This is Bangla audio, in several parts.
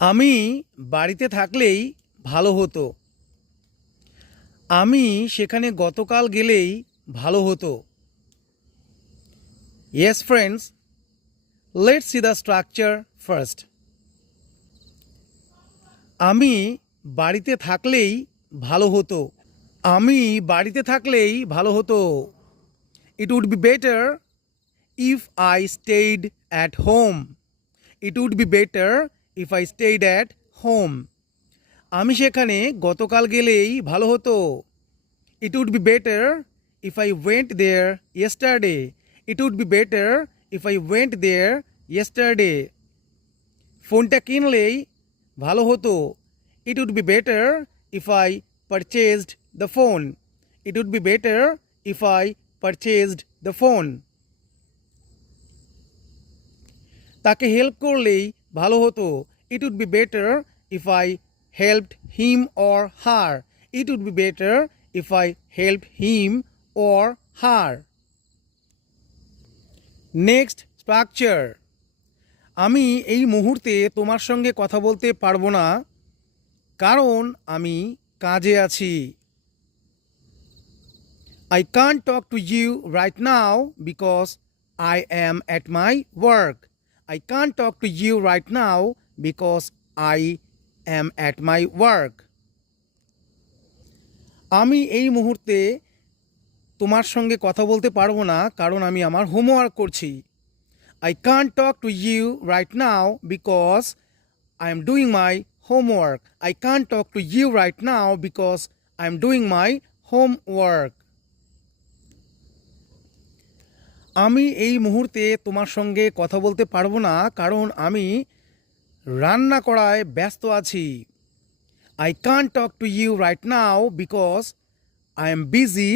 আমি বাড়িতে থাকলেই ভালো হতো। আমি সেখানে গতকাল গেলেই ভালো হতো। Yes friends let see the structure first আমি বাড়িতে থাকলেই ভালো হতো। আমি বাড়িতে থাকলেই ভালো হতো। It would be better if I stayed at home it would be better if I stayed at home আমি সেখানে গতকাল গেলেই ভালো হতো। It would be better if I went there yesterday it would be better if I went there yesterday ফোনটা কিনলেই ভালো হতো। It would be better if I purchased the phone it would be better if I purchased the phone তাকে হেল্প করলেই ভালো হতো। It would be better if I helped him or her it would be better if I help him or her next structure আমি এই মুহূর্তে তোমার সঙ্গে কথা বলতে পারব না, কারণ আমি কাজে আছি। I can't talk to you right now because I am at my work. I can't talk to you right now because I am at my work. আমি এই মুহূর্তে তোমার সঙ্গে কথা বলতে পারব না, কারণ আমি আমার হোমওয়ার্ক করছি। I can talk to you right now because I am doing my homework I can talk to you right now because I am doing my homework আমি এই মুহূর্তে তোমার সঙ্গে কথা বলতে পারব না, কারণ আমি রান্না করায় ব্যস্ত আছি। I can talk to you right now because I am busy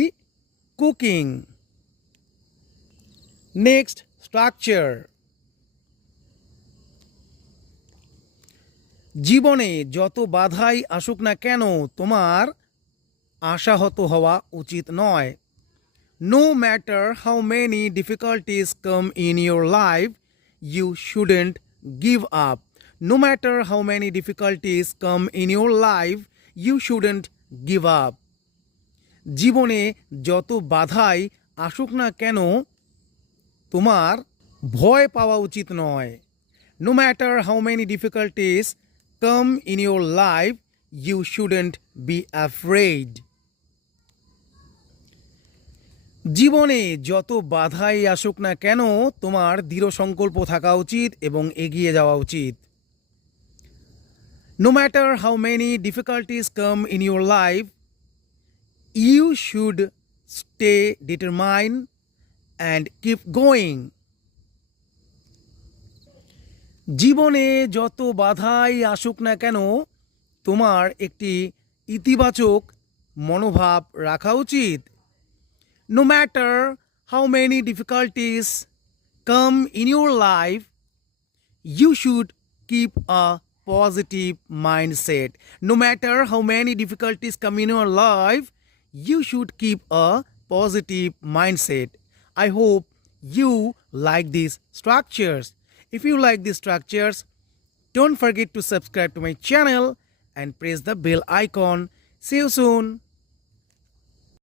cooking next structure জীবনে যত বাধাই আসুক না কেন, তোমার আশাহত হওয়া উচিত নয়। No matter how many difficulties come in your life, you shouldn't give up. No matter how many difficulties come in your life, you shouldn't give up. জীবনে যত বাধাই আসুক না কেন তোমার ভয় পাওয়া উচিত নয় no matter how many difficulties come in your life you shouldn't be afraid জীবনে যত বাধাই আসুক না কেন, তোমার দৃঢ় সংকল্প থাকা উচিত এবং এগিয়ে যাওয়া উচিত। No matter how many difficulties come in your life you should stay determine and keep going জীবনে যত বাধাই আসুক না কেন, তোমার একটি ইতিবাচক মনোভাব রাখা উচিত। No matter how many difficulties come in your life, you should keep a positive mindset. No matter how many difficulties come in your life, you should keep a positive mindset. I hope you like these structures. If you like these structures, don't forget to subscribe to my channel and press the bell icon. See you soon.